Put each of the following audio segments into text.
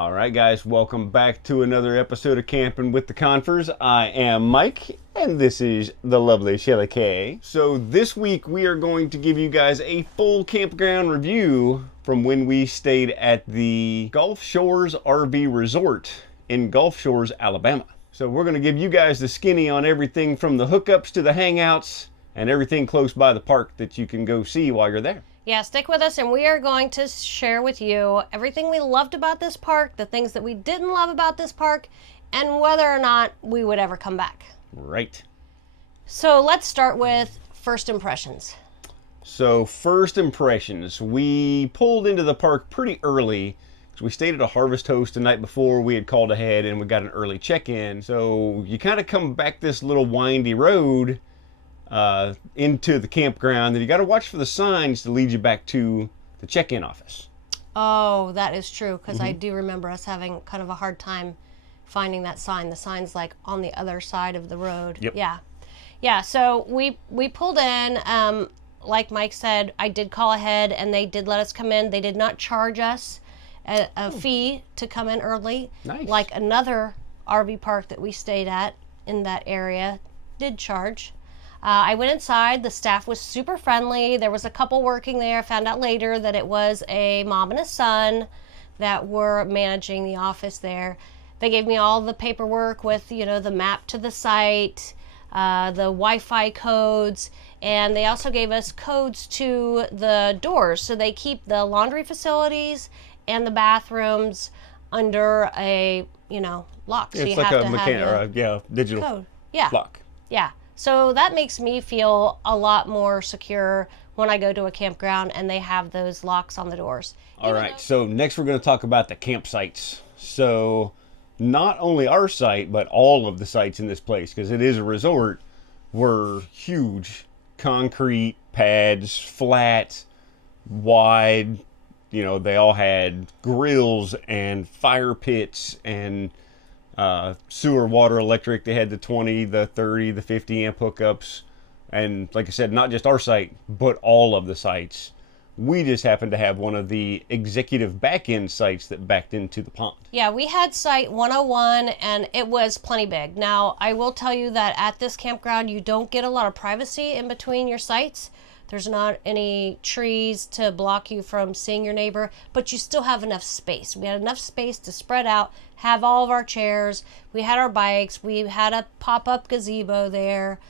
All right, guys, welcome back to another episode of Camping with the Confers. I am Mike, and this is the lovely Shelly Kay. So this week we are going to give you guys a full campground review from when we stayed at the Gulf Shores RV Resort in Gulf Shores, Alabama. So we're going to give you guys the skinny on everything from the hookups to the hangouts and everything close by the park that you can go see while you're there. Yeah, stick with us and we are going to share with you everything we loved about this park, the things that we didn't love about this park, and whether or not we would ever come back. Right. So let's start with first impressions. So first impressions, we pulled into the park pretty early because we stayed at a Harvest Host the night before. We had called ahead and we got an early check-in. So you kind of come back this little windy road into the campground, and you got to watch for the signs to lead you back to the check-in office. Oh, that is true, because I do remember us having kind of a hard time finding that sign. The sign's like on the other side of the road. Yep. Yeah, so we pulled in. Like Mike said, I did call ahead and they did let us come in. They did not charge us a fee to come in early. Nice. Like another RV park that we stayed at in that area did charge. I went inside. The staff was super friendly. There was a couple working there. Found out later that it was a mom and a son that were managing the office there. They gave me all the paperwork with, the map to the site, the Wi-Fi codes, and they also gave us codes to the doors. So they keep the laundry facilities and the bathrooms under a, lock. So It's you like have a to mechanic have or digital code. Yeah. lock. Yeah. So that makes me feel a lot more secure when I go to a campground and they have those locks on the doors. All right, so next we're going to talk about the campsites. So not only our site, but all of the sites in this place, because it is a resort, were huge. Concrete pads, flat, wide. They all had grills and fire pits and sewer, water, electric. They had the 20, the 30, the 50 amp hookups. And like I said, not just our site, but all of the sites. We just happened to have one of the executive back-end sites that backed into the pond. Yeah, we had site 101 and it was plenty big. Now, I will tell you that at this campground, you don't get a lot of privacy in between your sites. There's not any trees to block you from seeing your neighbor, but you still have enough space. We had enough space to spread out, have all of our chairs. We had our bikes. We had a pop-up gazebo there.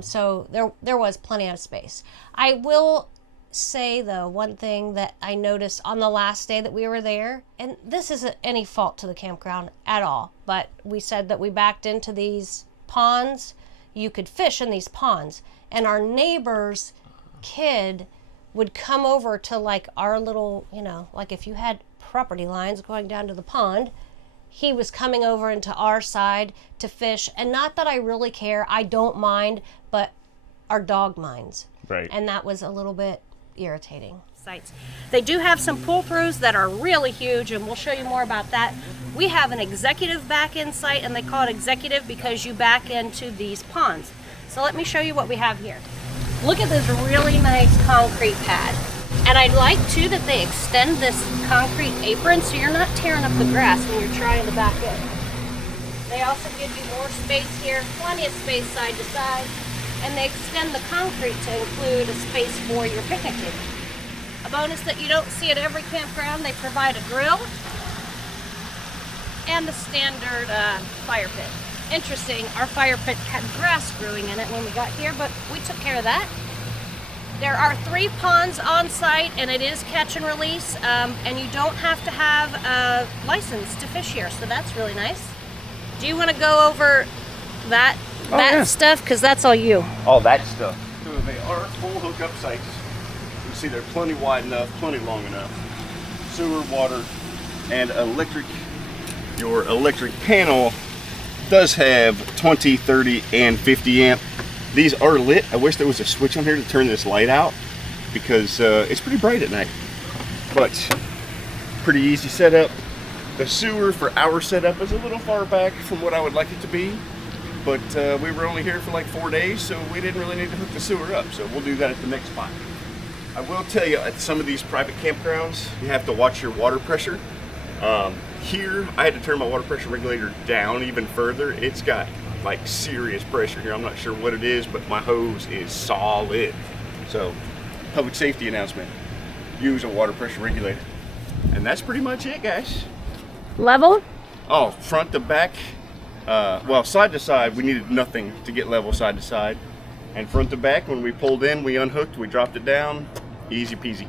So there was plenty of space. I will say, though, one thing that I noticed on the last day that we were there, and this isn't any fault to the campground at all, but we said that we backed into these ponds. You could fish in these ponds, and our neighbor's kid would come over to like our little, like if you had property lines going down to the pond, he was coming over into our side to fish. And not that I really care, I don't mind, but our dog minds. Right. And that was a little bit irritating. Sites. They do have some pull-throughs that are really huge, and we'll show you more about that. We have an executive back-end site, and they call it executive because you back into these ponds. So let me show you what we have here. Look at this really nice concrete pad. And I'd like too that they extend this concrete apron so you're not tearing up the grass when you're trying to back in. They also give you more space here, plenty of space side to side, and they extend the concrete to include a space for your picnic table. A bonus that you don't see at every campground, they provide a grill and the standard fire pit. Interesting, our fire pit had grass growing in it when we got here, but we took care of that. There are 3 ponds on site, and it is catch and release, and you don't have to have a license to fish here, so that's really nice. Do you want to go over that stuff? Because that's all you. All that stuff. So they are full hookup sites. You can see they're plenty wide enough, plenty long enough. Sewer, water, and electric. Your electric panel does have 20, 30, and 50 amp. These are lit. I wish there was a switch on here to turn this light out because it's pretty bright at night. But pretty easy setup. The sewer for our setup is a little far back from what I would like it to be. But we were only here for like 4 days, so we didn't really need to hook the sewer up. So we'll do that at the next spot. I will tell you, at some of these private campgrounds, you have to watch your water pressure. Here, I had to turn my water pressure regulator down even further. It's got like serious pressure here. I'm not sure what it is, but my hose is solid. So, public safety announcement, use a water pressure regulator. And that's pretty much it, guys. Level? Oh, front to back, well, side to side, we needed nothing to get level side to side. And front to back, when we pulled in, we unhooked, we dropped it down, easy peasy.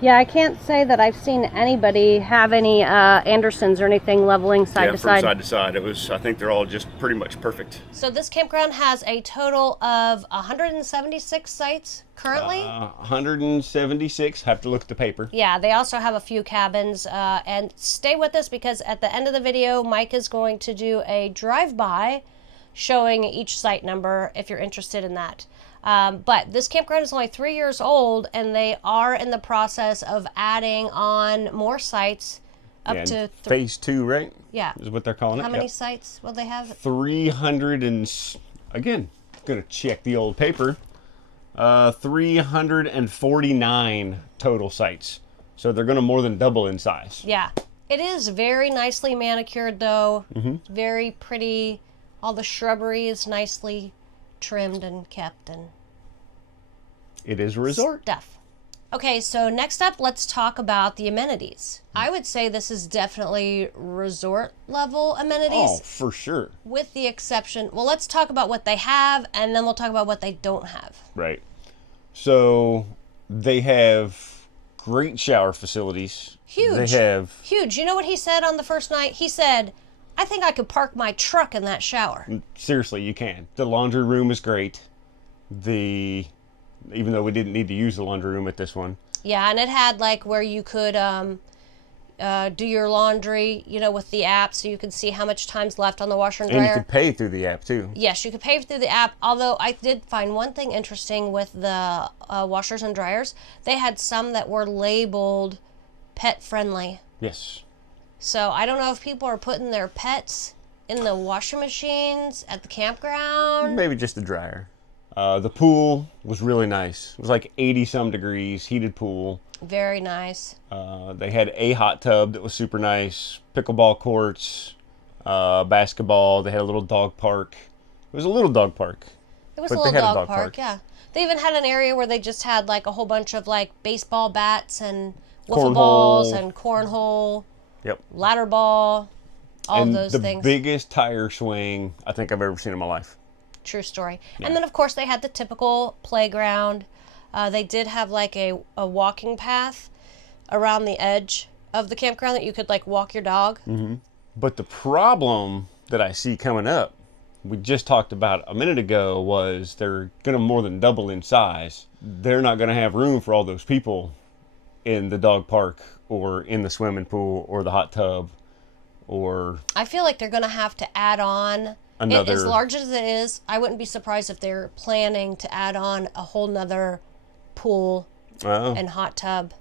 Yeah, I can't say that I've seen anybody have any Andersons or anything leveling side to side. Yeah, from side to side. It was, I think they're all just pretty much perfect. So this campground has a total of 176 sites currently? 176, have to look at the paper. Yeah, they also have a few cabins. And stay with us because at the end of the video, Mike is going to do a drive-by showing each site number if you're interested in that. But this campground is only 3 years old, and they are in the process of adding on more sites up to phase 2, right? Yeah, is what they're calling it. How many sites will they have? 300 and again, gonna check the old paper. 349 total sites, so they're gonna more than double in size. Yeah, it is very nicely manicured though. Very pretty. All the shrubbery is nicely trimmed and kept, and it is a resort stuff. Okay, so next up, let's talk about the amenities. I would say this is definitely resort level amenities. Oh, for sure. With the exception, well, let's talk about what they have, and then we'll talk about what they don't have. Right. So they have great shower facilities. Huge. They have huge. You know what he said on the first night? He said, I think I could park my truck in that shower. Seriously, you can. The laundry room is great. Even though we didn't need to use the laundry room at this one. Yeah, and it had like where you could do your laundry, you know, with the app, so you could see how much time's left on the washer and dryer. And you could pay through the app too. Yes, you could pay through the app. Although I did find one thing interesting with the washers and dryers. They had some that were labeled pet friendly. Yes. So I don't know if people are putting their pets in the washing machines at the campground. Maybe just the dryer. The pool was really nice. It was like 80-some degrees, heated pool. Very nice. They had a hot tub that was super nice, pickleball courts, basketball. They had a little dog park. It was a little dog park. It was a little dog park, yeah. They even had an area where they just had like a whole bunch of like baseball bats and wiffle balls and cornhole. Yep. Ladder ball, all of those things. And the biggest tire swing I think I've ever seen in my life. True story. Yeah. And then, of course, they had the typical playground. They did have like a walking path around the edge of the campground that you could like walk your dog. Mm-hmm. But the problem that I see coming up, we just talked about a minute ago, was they're going to more than double in size. They're not going to have room for all those people in the dog park or in the swimming pool or the hot tub, or I feel like they're going to have to add on another. As large as it is, I wouldn't be surprised if they're planning to add on a whole nother pool and hot tub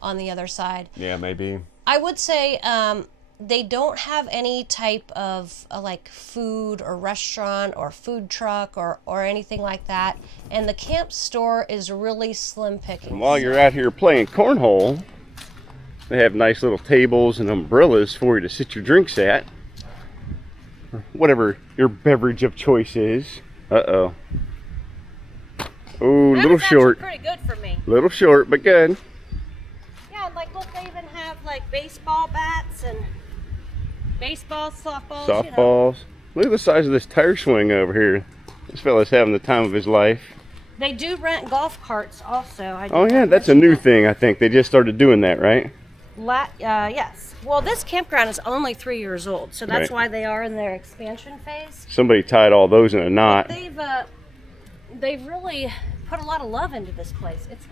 on the other side. Yeah, maybe. I would say they don't have any type of like food or restaurant or food truck or anything like that. And the camp store is really slim pickings. And while you're out here playing cornhole, they have nice little tables and umbrellas for you to sit your drinks at. Or whatever your beverage of choice is. Uh-oh. Oh, a little short. Pretty good for me. Little short, but good. Yeah, like look, they even have like baseball bats and baseball, softballs. Softballs. Look at the size of this tire swing over here. This fella's having the time of his life. They do rent golf carts also. Oh yeah, that's a new thing, I think. They just started doing that, right? Yes. Well, this campground is only 3 years old, so that's why they are in their expansion phase. Somebody tied all those in a knot. But they've really put a lot of love into this place. It's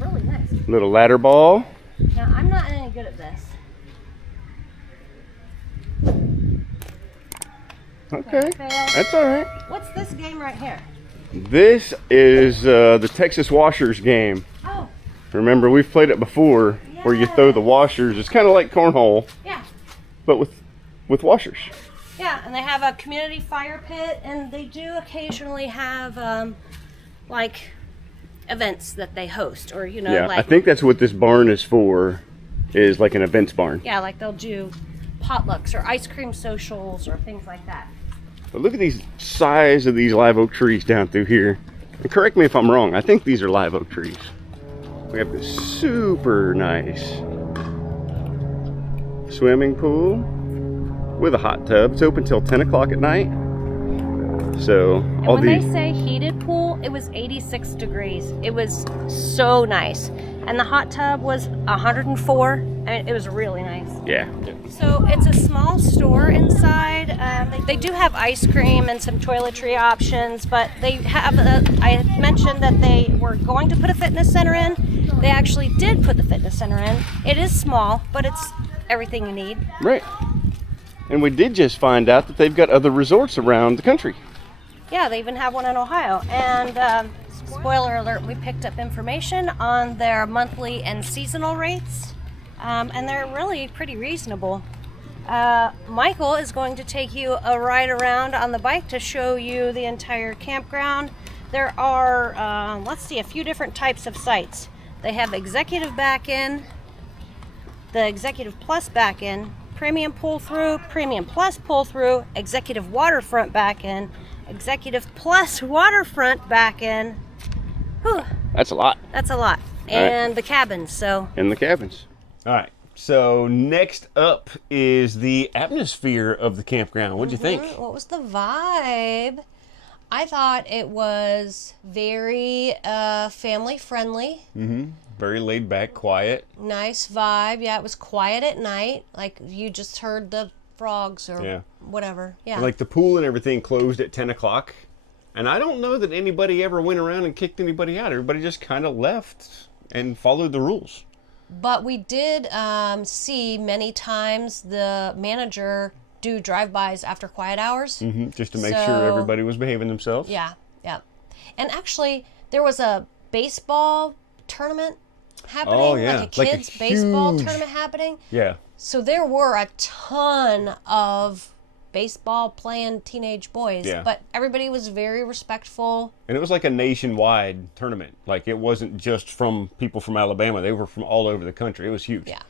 really nice. Little ladder ball. Now, I'm not any good at this. Okay, that's all right. What's this game right here? This is the Texas Washers game. Oh. Remember, we've played it before, where you throw the washers. It's kind of like cornhole. Yeah. But with washers. Yeah, and they have a community fire pit, and they do occasionally have like events that they host, or like. I think that's what this barn is for, is like an events barn. Yeah, like they'll do potlucks or ice cream socials or things like that. But look at these size of these live oak trees down through here. And correct me if I'm wrong, I think these are live oak trees. We have this super nice swimming pool with a hot tub. It's open till 10 o'clock at night. So And all when these, they say heated pool, it was 86 degrees. It was so nice. And the hot tub was 104. I mean, it was really nice. yeah. So it's a small store inside. They do have ice cream and some toiletry options, but they have, I mentioned that they were going to put a fitness center in. They actually did put the fitness center in. It is small, but it's everything you need. Right. And we did just find out that they've got other resorts around the country. Yeah, they even have one in Ohio. And spoiler alert, we picked up information on their monthly and seasonal rates, and they're really pretty reasonable. Michael is going to take you a ride around on the bike to show you the entire campground. There are, let's see, a few different types of sites. They have executive back-in, the executive plus back-in, premium pull-through, premium plus pull-through, executive waterfront back-in, executive plus waterfront back-in. Whew, That's a lot. that's a lot. And the cabins, so. In the cabins. All right. So next up is the atmosphere of the campground. What'd you think? What was the vibe? I thought it was very family friendly. Very laid back, quiet. Nice vibe. Yeah, it was quiet at night. Like you just heard the frogs or whatever. Yeah. Like the pool and everything closed at 10 o'clock. And I don't know that anybody ever went around and kicked anybody out. Everybody just kind of left and followed the rules. But we did see many times the manager do drive-bys after quiet hours. Just to make sure everybody was behaving themselves. Yeah, yeah. And actually, there was a baseball tournament happening. Oh, yeah. Like a kids' baseball tournament happening. Yeah. So there were a ton of baseball playing teenage boys. Yeah. But everybody was very respectful. And it was like a nationwide tournament. Like it wasn't just from people from Alabama. They were from all over the country. It was huge. Yeah.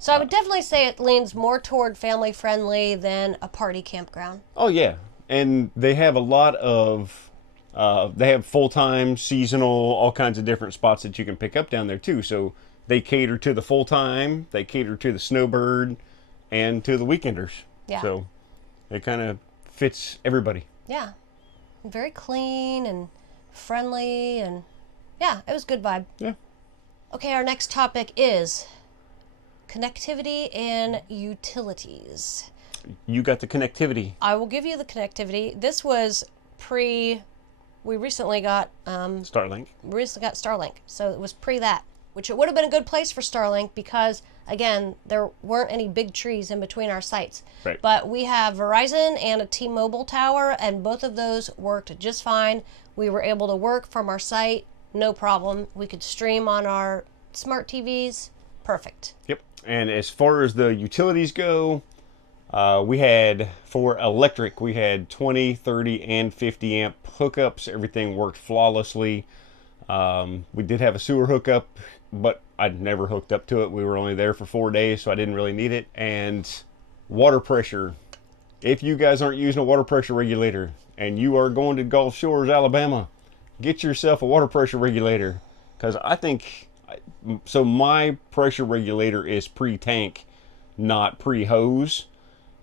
So I would definitely say it leans more toward family friendly than a party campground. Oh, yeah. And they have a lot of, they have full-time, seasonal, all kinds of different spots that you can pick up down there too. So they cater to the full-time, they cater to the Snowbird, and to the weekenders. Yeah. So it kind of fits everybody. Yeah. Very clean and friendly, and yeah, it was a good vibe. Yeah. Okay, our next topic is connectivity and utilities. You got the connectivity. I will give you the connectivity. This was we recently got Starlink, so it was pre that, which it would have been a good place for Starlink because, again, there weren't any big trees in between our sites. Right. But we have Verizon and a T-Mobile tower, and both of those worked just fine. We were able to work from our site, no problem. We could stream on our smart TVs, perfect. Yep. And as far as the utilities go, we had, for electric, we had 20, 30, and 50 amp hookups. Everything worked flawlessly. We did have a sewer hookup, but I'd never hooked up to it. We were only there for 4 days, so I didn't really need it. And water pressure. If you guys aren't using a water pressure regulator and you are going to Gulf Shores, Alabama, get yourself a water pressure regulator. Because I think, so my pressure regulator is pre-tank, not pre-hose.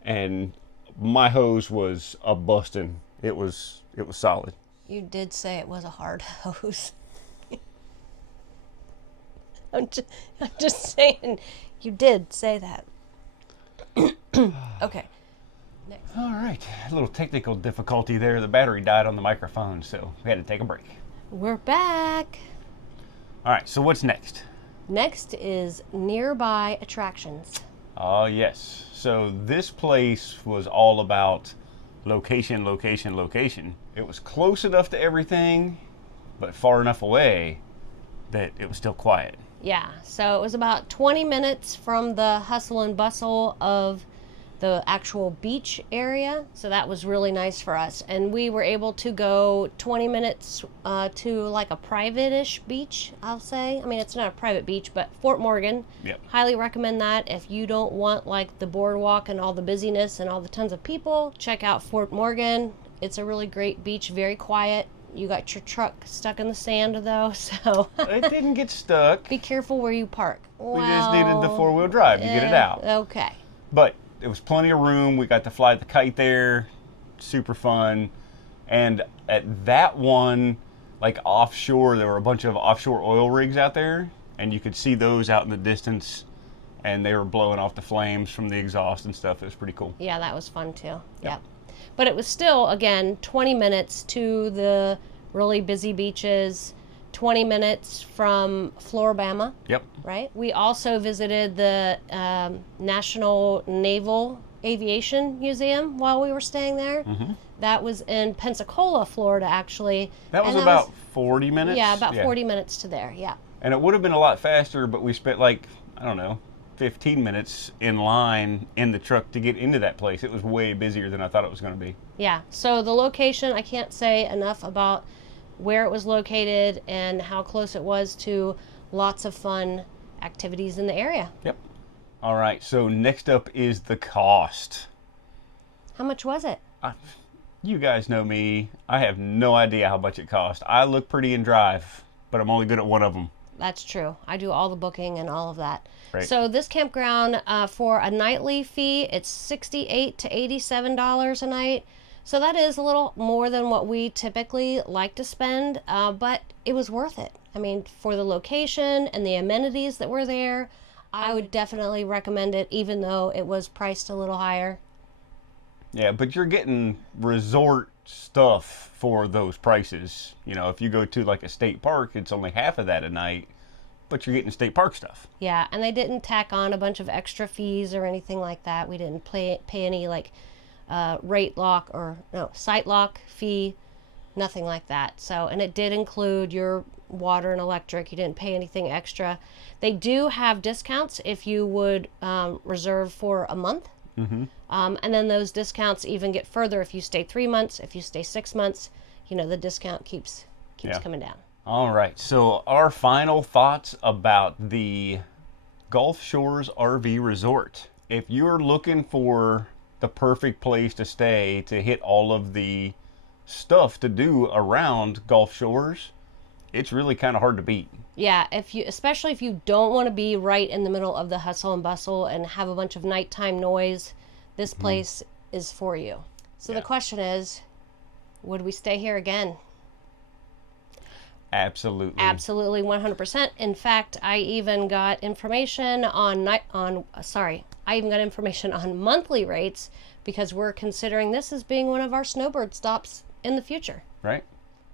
And my hose was a busting. It was solid. You did say it was a hard hose. I'm just saying, you did say that. Okay. Next. All right, a little technical difficulty there. The battery died on the microphone, so we had to take a break. We're back. All right, so what's next? Next is nearby attractions. Oh, yes. So this place was all about location, location, location. It was close enough to everything, but far enough away that it was still quiet. Yeah, so it was about 20 minutes from the hustle and bustle of the actual beach area. So that was really nice for us. And we were able to go 20 minutes to like a private-ish beach, I'll say. I mean, it's not a private beach, but Fort Morgan. Yep. Highly recommend that. If you don't want like the boardwalk and all the busyness and all the tons of people, check out Fort Morgan. It's a really great beach, very quiet. You got your truck stuck in the sand though, so It didn't get stuck. be careful where you park. We just needed the 4-wheel drive to get it out. Okay. But it was plenty of room. We got to fly the kite there. Super fun. And at that one, like offshore, there were a bunch of offshore oil rigs out there, and you could see those out in the distance, and they were blowing off the flames from the exhaust and stuff. It was pretty cool. Yeah, that was fun too. Yeah. But it was still, again, 20 minutes to the really busy beaches, 20 minutes from Floribama. Yep. Right? We also visited the National Naval Aviation Museum while we were staying there. Mm-hmm. That was in Pensacola, Florida, actually. That was about 40 minutes? Yeah, about 40 minutes to there, yeah. And it would have been a lot faster, but we spent like, I don't know, 15 minutes in line in the truck to get into that place. It was way busier than I thought it was going to be. Yeah, so the location, I can't say enough about where it was located and how close it was to lots of fun activities in the area. Yep. All right, so next up is the cost. How much was it? You guys know me. I have no idea how much it cost. I look pretty and drive, but I'm only good at one of them. That's true. I do all the booking and all of that. Right. So this campground, for a nightly fee, it's $68 to $87 a night. So that is a little more than what we typically like to spend, but it was worth it. I mean, for the location and the amenities that were there, I would definitely recommend it, even though it was priced a little higher. Yeah, but you're getting resort stuff for those prices. You know, if you go to like a state park, it's only half of that a night, but you're getting state park stuff. Yeah, and they didn't tack on a bunch of extra fees or anything like that. We didn't pay any like rate lock or site lock fee, nothing like that. So, and it did include your water and electric. You didn't pay anything extra. They do have discounts if you would reserve for a month. Mm-hmm. And then those discounts even get further if you stay 3 months, if you stay 6 months, the discount keeps coming down. All right, so our final thoughts about the Gulf Shores RV Resort. If you're looking for the perfect place to stay to hit all of the stuff to do around Gulf Shores, it's really kind of hard to beat. Yeah, especially if you don't want to be right in the middle of the hustle and bustle and have a bunch of nighttime noise, this place is for you. So the question is, would we stay here again? Absolutely. Absolutely, 100%. In fact, I even got information on monthly rates because we're considering this as being one of our Snowbird stops in the future. Right.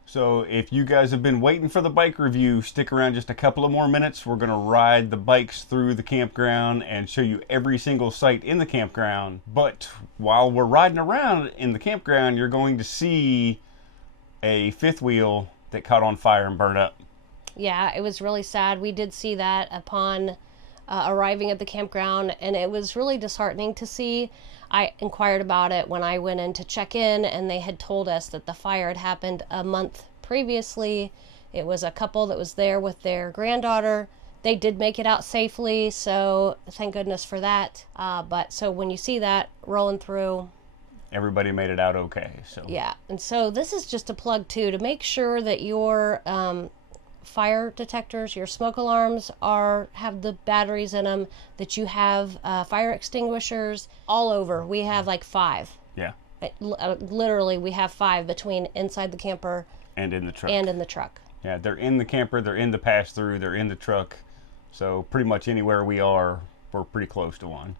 So if you guys have been waiting for the bike review, stick around just a couple of more minutes. We're going to ride the bikes through the campground and show you every single site in the campground. But while we're riding around in the campground, you're going to see a fifth wheel that caught on fire and burned up. Yeah, it was really sad. We did see that upon arriving at the campground, and it was really disheartening to see. I inquired about it when I went in to check in, and they had told us that the fire had happened a month previously. It was a couple that was there with their granddaughter. They did make it out safely, so thank goodness for that. But so when you see that rolling through, everybody made it out okay. So yeah, and so this is just a plug too to make sure that your fire detectors, your smoke alarms have the batteries in them, that you have fire extinguishers all over. We have like 5. Yeah. Literally, we have 5 between inside the camper and in the truck. Yeah, they're in the camper, they're in the pass-through, they're in the truck. So pretty much anywhere we are, we're pretty close to one.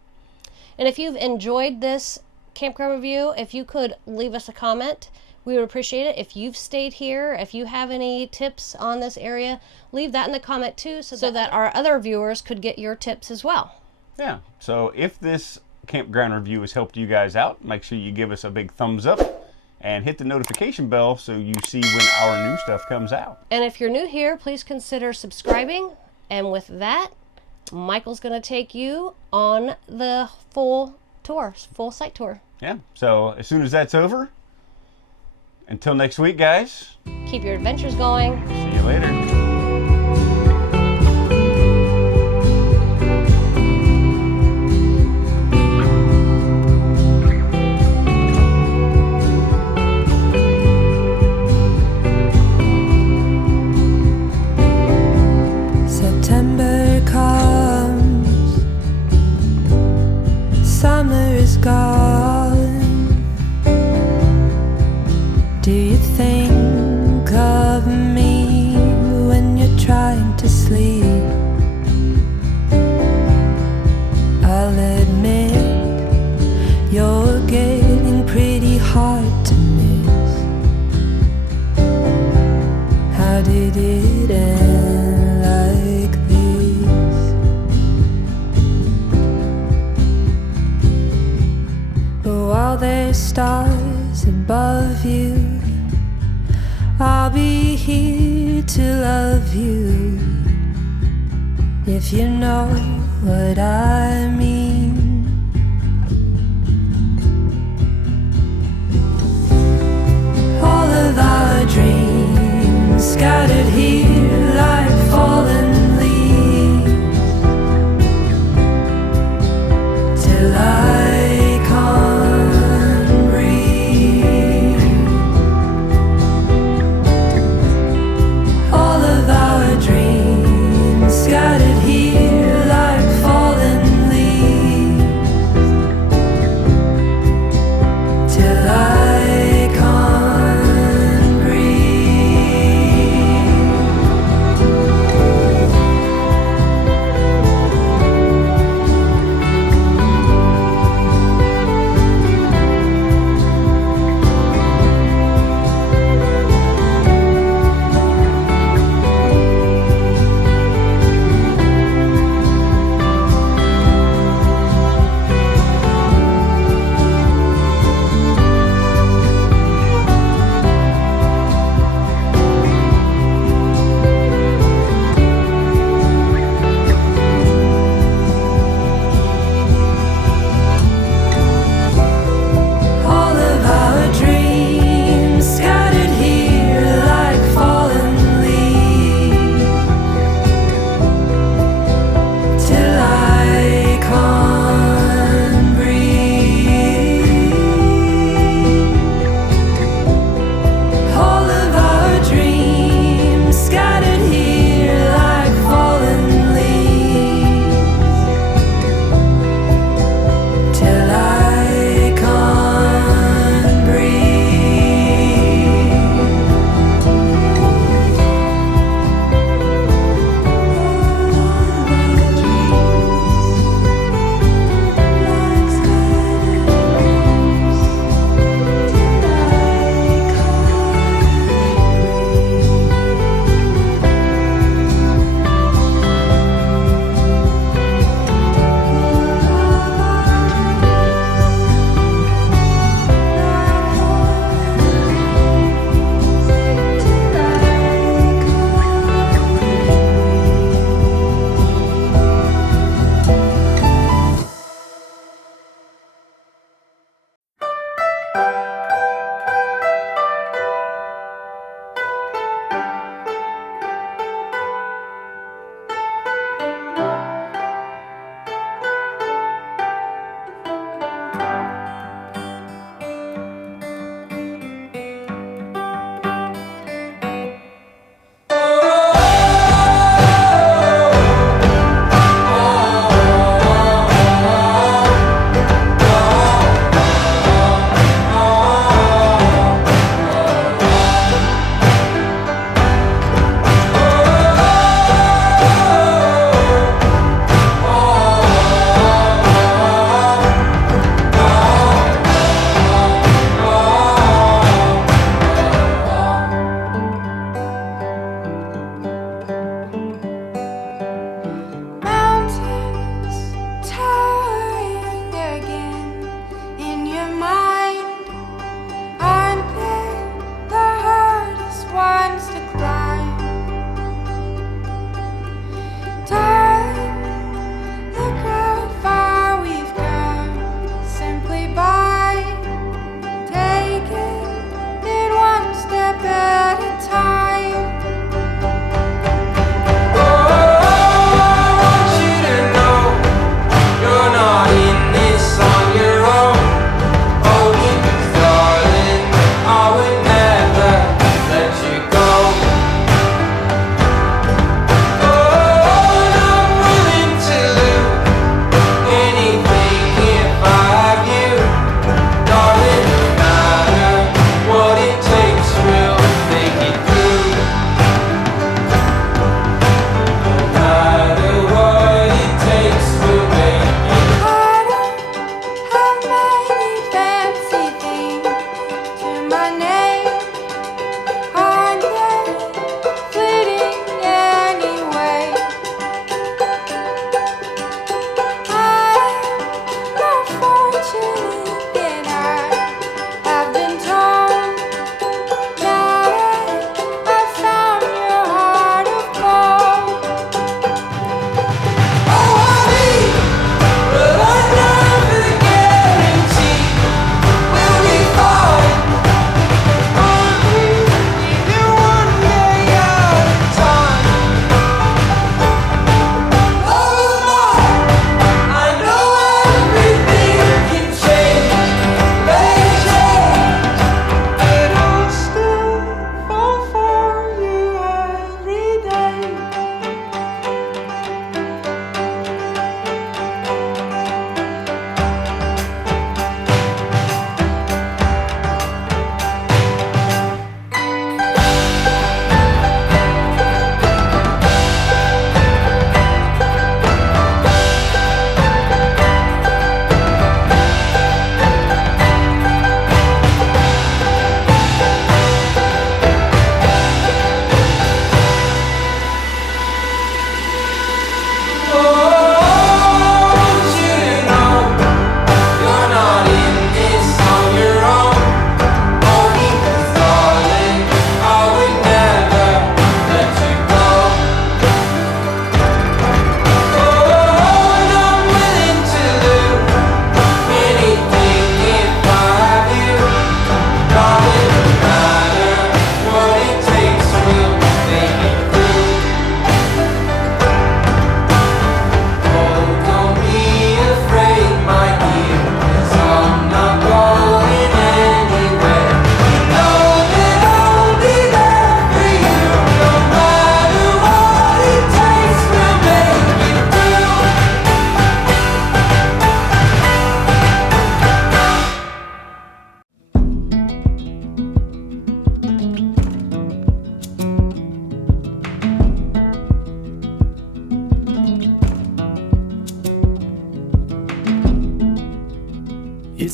And if you've enjoyed this campground review, if you could leave us a comment, we would appreciate it. If you've stayed here, if you have any tips on this area, leave that in the comment too, so that our other viewers could get your tips as well. Yeah, so if this campground review has helped you guys out, make sure you give us a big thumbs up and hit the notification bell so you see when our new stuff comes out. And if you're new here, please consider subscribing. And with that, Michael's going to take you on the full tour, full site tour. Yeah. So as soon as that's over, until next week, guys. Keep your adventures going. See you later. September comes, summer is gone. Do you think of me when you're trying to sleep? I'll admit you're getting pretty hard to miss. How did it end like this? But while there's stars above you, I'll be here to love you, if you know what I mean. All of our dreams scattered here like fallen leaves, till I can't breathe. All of our dreams scattered here like fallen leaves.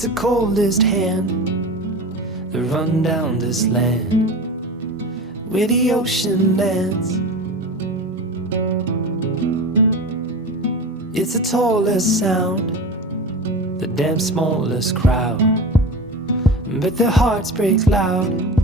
It's the coldest hand that run down this land where the ocean ends. It's the tallest sound, the damn smallest crowd, but their hearts break loud